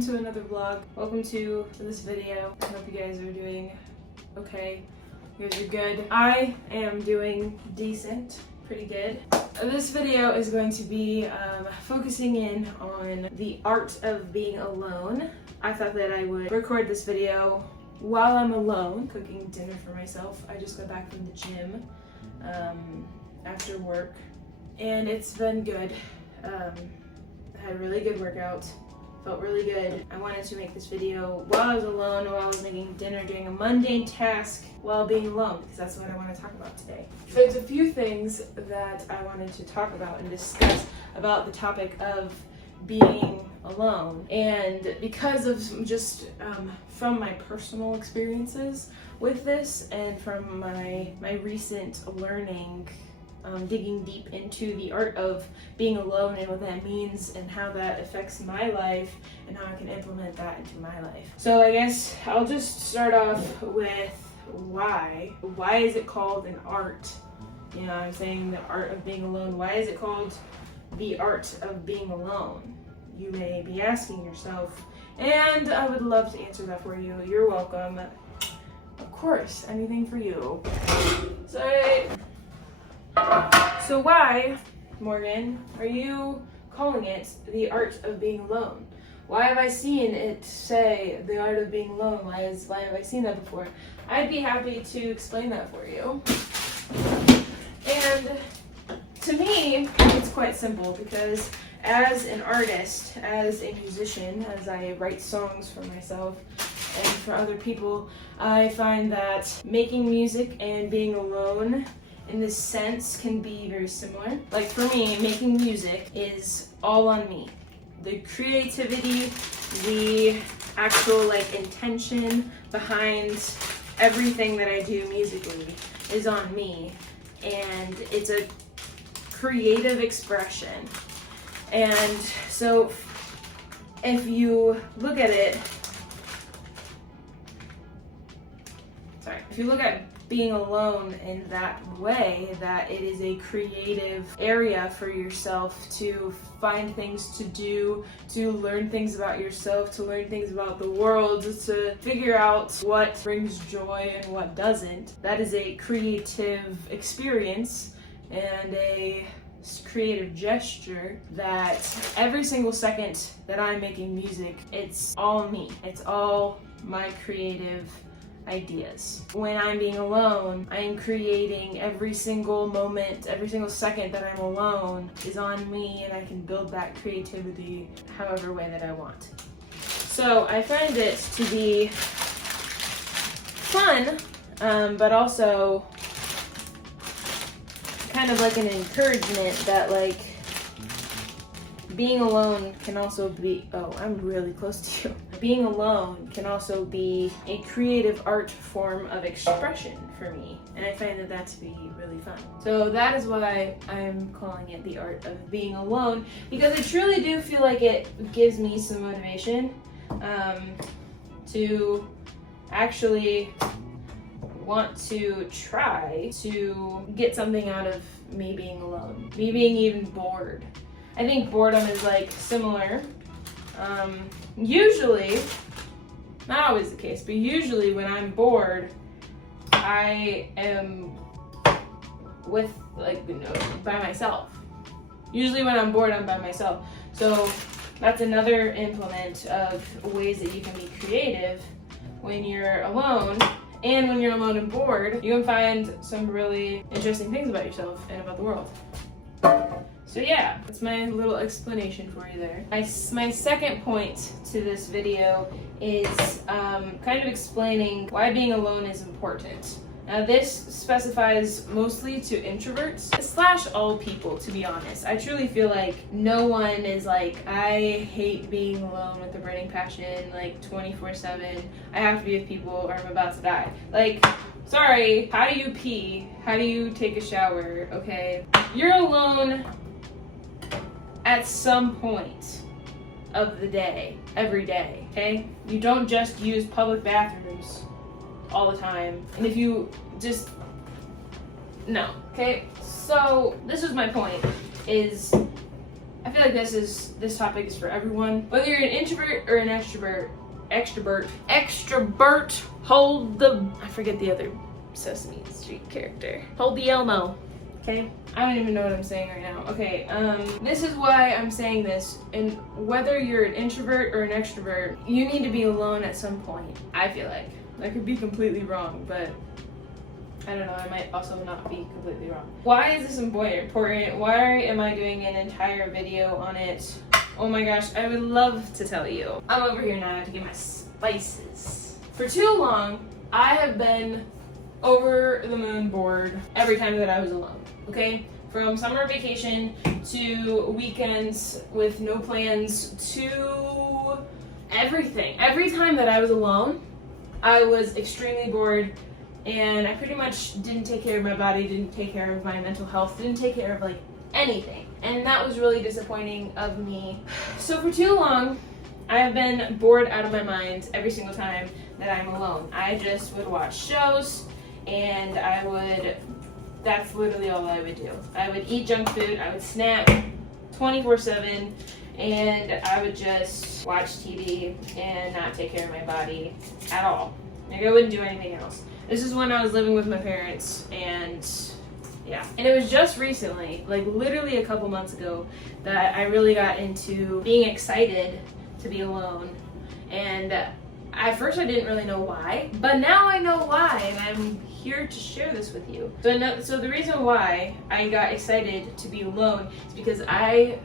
welcome to another vlog. Welcome to this video. I hope you guys are doing okay. You guys are good. I am doing decent, pretty good. This video is going to be focusing in on the art of being alone. I thought that I would record this video while I'm alone, cooking dinner for myself. I just got back from the gym after work, and it's been good. I had a really good workout, felt really good. I wanted to make this video while I was alone, while I was making dinner, doing a mundane task while being alone, because that's what I want to talk about today. There's a few things that I wanted to talk about and discuss about the topic of being alone, and because of just from my personal experiences with this and from my recent learning, digging deep into the art of being alone and what that means and how that affects my life and how I can implement that into my life. So I guess I'll just start off with why is it called an art? You know, I'm saying the art of being alone. Why is it called the art of being alone? You may be asking yourself, and I would love to answer that for you. You're welcome. Of course, anything for you. So why, Morgan, are you calling it the art of being alone? Why have I seen it say the art of being alone? Why have I seen that before? I'd be happy to explain that for you. And to me, it's quite simple, because as an artist, as a musician, as I write songs for myself and for other people, I find that making music and being alone in this sense can be very similar. Like for me, making music is all on me. The creativity, the actual intention behind everything that I do musically is on me, and it's a creative expression. And so if you look at it, if you look at being alone in that way, that it is a creative area for yourself to find things to do, to learn things about yourself, to learn things about the world, to figure out what brings joy and what doesn't. That is a creative experience and a creative gesture that every single second that I'm making music, it's all me. It's all my creative ideas. When I'm being alone, I'm creating every single moment, every single second that I'm alone is on me, and I can build that creativity however way that I want. So I find it to be fun, but also kind of like an encouragement that being alone can also be, I'm really close to you. Being alone can also be a creative art form of expression for me, and I find that to be really fun. So that is why I'm calling it the art of being alone, because I truly do feel like it gives me some motivation to actually want to try to get something out of me being alone, me being even bored. I think boredom is similar. Usually, not always the case, but usually when I'm bored, I am with by myself. Usually when I'm bored, I'm by myself. So that's another implement of ways that you can be creative when you're alone. And when you're alone and bored, you can find some really interesting things about yourself and about the world. So yeah, that's my little explanation for you there. My second point to this video is kind of explaining why being alone is important. Now this specifies mostly to introverts / all people, to be honest. I truly feel like no one is I hate being alone with a burning passion 24/7. I have to be with people or I'm about to die. Sorry, how do you pee? How do you take a shower? Okay, you're alone at some point of the day, every day, okay? You don't just use public bathrooms all the time. And if you no, okay? So this is my point, is I feel like this topic is for everyone. Whether you're an introvert or an extrovert, I forget the other Sesame Street character. Hold the Elmo. Okay? I don't even know what I'm saying right now. Okay, this is why I'm saying this. And whether you're an introvert or an extrovert, you need to be alone at some point, I feel like. I could be completely wrong, but I don't know, I might also not be completely wrong. Why is this important? Why am I doing an entire video on it? Oh my gosh, I would love to tell you. I'm over here now to get my spices. For too long, I have been over the moon bored every time that I was alone, okay? From summer vacation to weekends with no plans to everything. Every time that I was alone, I was extremely bored, and I pretty much didn't take care of my body, didn't take care of my mental health, didn't take care of like anything. And that was really disappointing of me. So for too long, I have been bored out of my mind every single time that I'm alone. I just would watch shows, and that's literally all I would do. I would eat junk food, I would snack 24/7, and I would just watch TV and not take care of my body at all. Like, I wouldn't do anything else. This is when I was living with my parents, and yeah. And it was just recently, like literally a couple months ago, that I really got into being excited to be alone. And at first I didn't really know why, but now I know why, and I'm here to share this with you. So the reason why I got excited to be alone is because I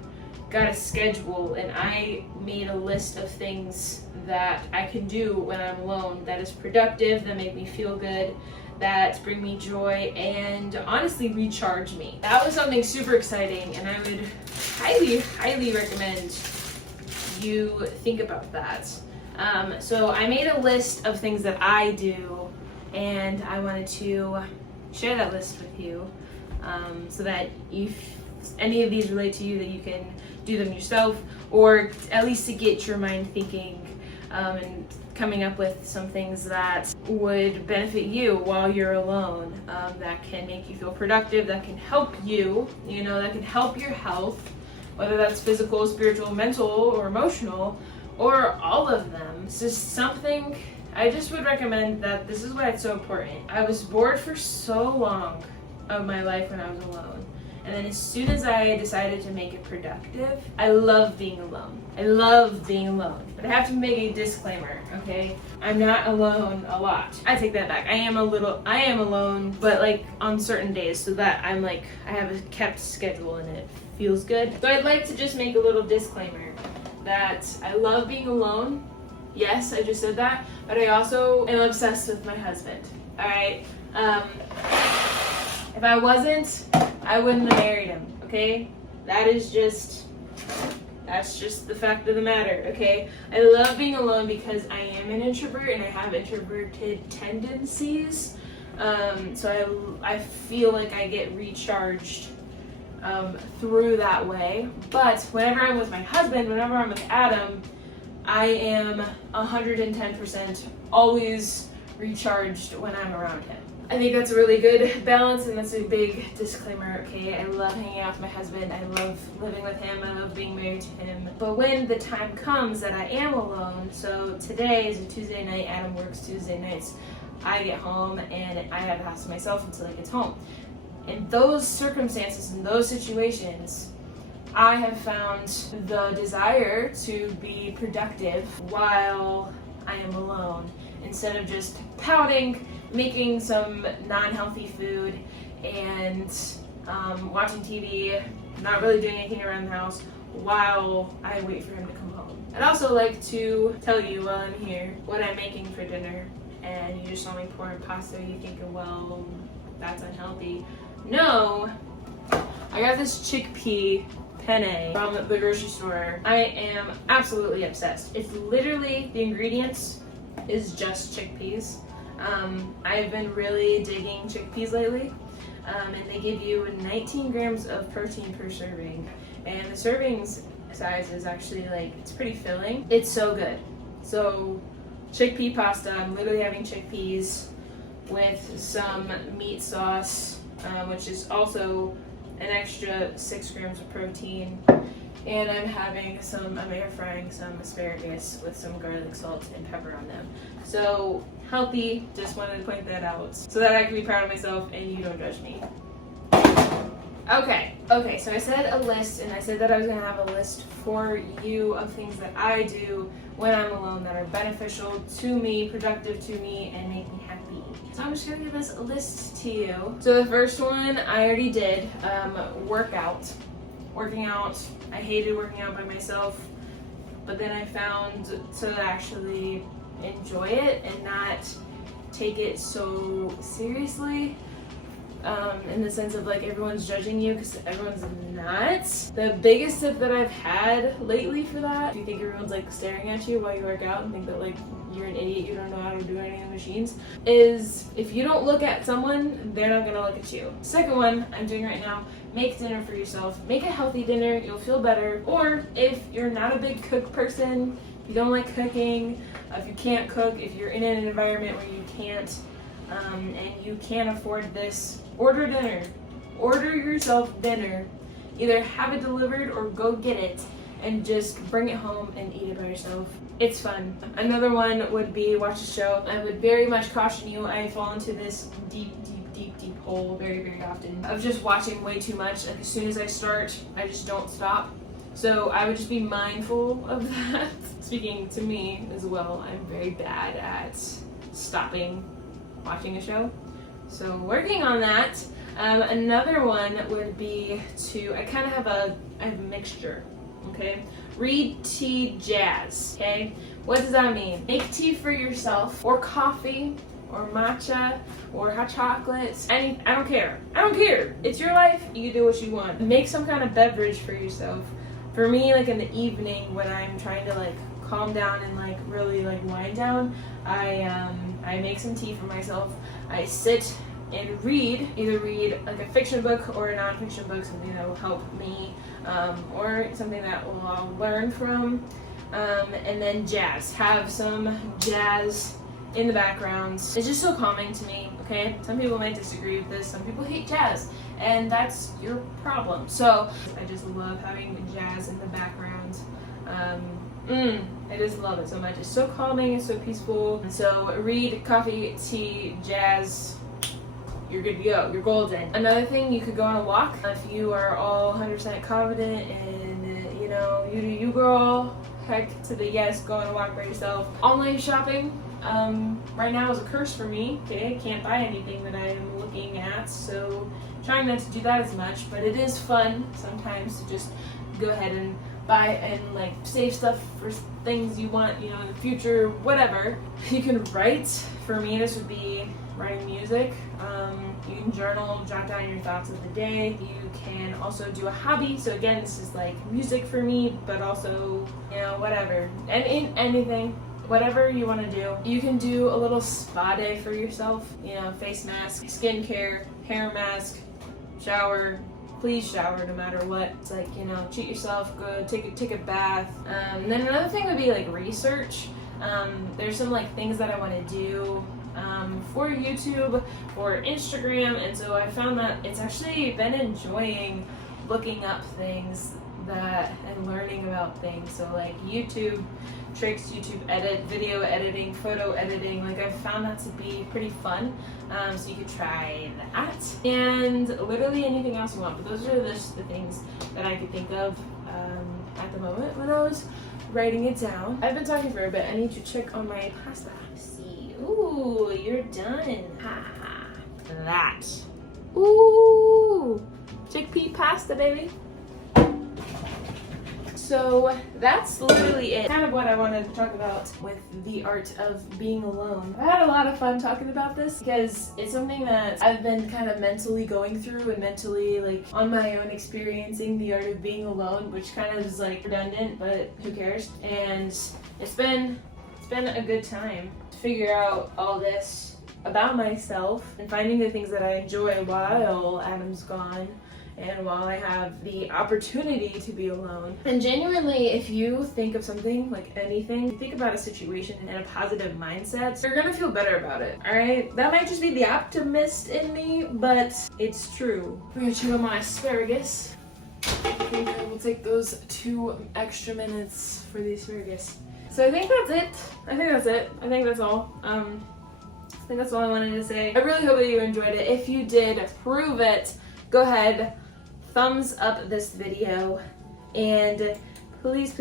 got a schedule, and I made a list of things that I can do when I'm alone that is productive, that make me feel good, that bring me joy, and honestly recharge me. That was something super exciting, and I would highly recommend you think about that. So I made a list of things that I do, and I wanted to share that list with you, so that if any of these relate to you, that you can do them yourself, or at least to get your mind thinking, and coming up with some things that would benefit you while you're alone, that can make you feel productive, that can help you, that can help your health, whether that's physical, spiritual, mental, or emotional, or all of them. It's just something, I just would recommend that. This is why it's so important. I was bored for so long of my life when I was alone. And then as soon as I decided to make it productive, I love being alone. I love being alone. But I have to make a disclaimer, okay? I'm not alone a lot. I take that back. I am alone, but like on certain days, so that I'm like, I have a kept schedule and it feels good. So I'd like to just make a little disclaimer that I love being alone. Yes, I just said that, but I also am obsessed with my husband, all right? If I wasn't, I wouldn't have married him, okay? That's just the fact of the matter, okay? I love being alone because I am an introvert and I have introverted tendencies. So I feel like I get recharged through that way. But whenever I'm with my husband, whenever I'm with Adam, I am 110% always recharged when I'm around him. I think that's a really good balance, and that's a big disclaimer, okay? I love hanging out with my husband, I love living with him, I love being married to him. But when the time comes that I am alone, so today is a Tuesday night, Adam works Tuesday nights, I get home and I have the house to myself until he gets home. In those circumstances, in those situations, I have found the desire to be productive while I am alone, instead of just pouting, making some non-healthy food, and watching TV, not really doing anything around the house while I wait for him to come home. I'd also like to tell you while I'm here what I'm making for dinner, and you just saw me pouring pasta, you thinking, well, that's unhealthy. No, I got this chickpea penne from the grocery store. I am absolutely obsessed. It's literally, the ingredients is just chickpeas. I've been really digging chickpeas lately, and they give you 19 grams of protein per serving, and the servings size is actually like, it's pretty filling. It's so good. So chickpea pasta, I'm literally having chickpeas with some meat sauce, which is also an extra 6 grams of protein, and I'm air frying some asparagus with some garlic salt and pepper on them. So healthy, just wanted to point that out so that I can be proud of myself and you don't judge me. Okay, so I said a list, and I said that I was gonna have a list for you of things that I do when I'm alone that are beneficial to me, productive to me, and make me happy. So I'm just gonna give this a list to you. So the first one I already did, working out. I hated working out by myself, but then I found to actually enjoy it and not take it so seriously. In the sense of like everyone's judging you, because everyone's not. The biggest tip that I've had lately for that, if you think everyone's like staring at you while you work out and think that like you're an idiot, you don't know how to do any of the machines, is if you don't look at someone, they're not gonna look at you. Second one I'm doing right now, make dinner for yourself. Make a healthy dinner, you'll feel better. Or if you're not a big cook person, if you don't like cooking, if you can't cook, if you're in an environment where you can't, and you can't afford this, order dinner. Order yourself dinner. Either have it delivered or go get it and just bring it home and eat it by yourself. It's fun. Another one would be watch a show. I would very much caution you, I fall into this deep hole very, very often of just watching way too much. Like as soon as I start, I just don't stop. So I would just be mindful of that. Speaking to me as well, I'm very bad at stopping watching a show. So working on that. Another one would be I have a mixture, okay? Read tea jazz, okay? What does that mean? Make tea for yourself, or coffee, or matcha, or hot chocolates. I don't care. I don't care. It's your life. You do what you want. Make some kind of beverage for yourself. For me, like in the evening when I'm trying to like calm down and like really like wind down, I make some tea for myself. I sit and either read like a fiction book or a non-fiction book, something that will help me, or something that I'll learn from, and then have some jazz in the background. It's just so calming to me, okay? Some people might disagree with this, some people hate jazz, and that's your problem. So I just love having jazz in the background. I just love it so much. It's so calming, it's so peaceful. So read, coffee, tea, jazz, you're good to go. You're golden. Another thing, you could go on a walk. If you are all 100% confident and you know, you do you girl, heck to the yes, go on a walk by yourself. Online shopping right now is a curse for me. Okay, I can't buy anything that I'm looking at, so trying not to do that as much, but it is fun sometimes to just go ahead and buy and like save stuff for things you want, you know, in the future, whatever. You can write. For me, this would be writing music. You can journal, jot down your thoughts of the day. You can also do a hobby. So again, this is like music for me, but also, you know, whatever. And in anything, whatever you want to do. You can do a little spa day for yourself. You know, face mask, skincare, hair mask, shower. Please shower no matter what. It's like, you know, treat yourself, go take a bath. And then another thing would be like research. There's some like things that I want to do for YouTube or Instagram, and so I found that it's actually been enjoying looking up things and learning about things. So like YouTube tricks, YouTube video editing, photo editing, like I found that to be pretty fun. So you could try that, and literally anything else you want, but those are just the things that I could think of at the moment when I was writing it down. I've been talking for a bit. I need to check on my pasta. Let's see. Ooh, you're done. Ha. That. Ooh. Chickpea pasta, baby. So that's literally it. Kind of what I wanted to talk about with the art of being alone. I had a lot of fun talking about this because it's something that I've been kind of mentally going through and mentally like on my own experiencing the art of being alone, which kind of is like redundant, but who cares? And it's been a good time to figure out all this about myself and finding the things that I enjoy while Adam's gone. And while I have the opportunity to be alone. And genuinely, if you think of something, like anything, think about a situation in a positive mindset, you're gonna feel better about it, alright? That might just be the optimist in me, but it's true. I'm gonna chew on my asparagus. I think I will take those 2 extra minutes for the asparagus. So I think that's it. I think that's all. I think that's all I wanted to say. I really hope that you enjoyed it. If you did, prove it. Go ahead, thumbs up this video, and please,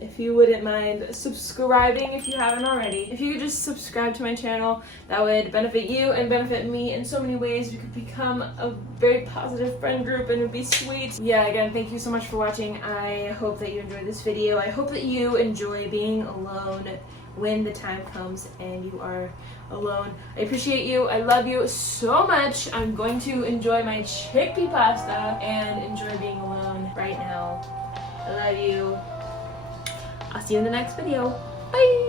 if you wouldn't mind subscribing if you haven't already. If you could just subscribe to my channel, that would benefit you and benefit me in so many ways. We could become a very positive friend group and it would be sweet. Yeah, again, thank you so much for watching. I hope that you enjoyed this video. I hope that you enjoy being alone when the time comes and you are alone. I appreciate you. I love you so much. I'm going to enjoy my chickpea pasta and enjoy being alone right now. I love you. I'll see you in the next video. Bye!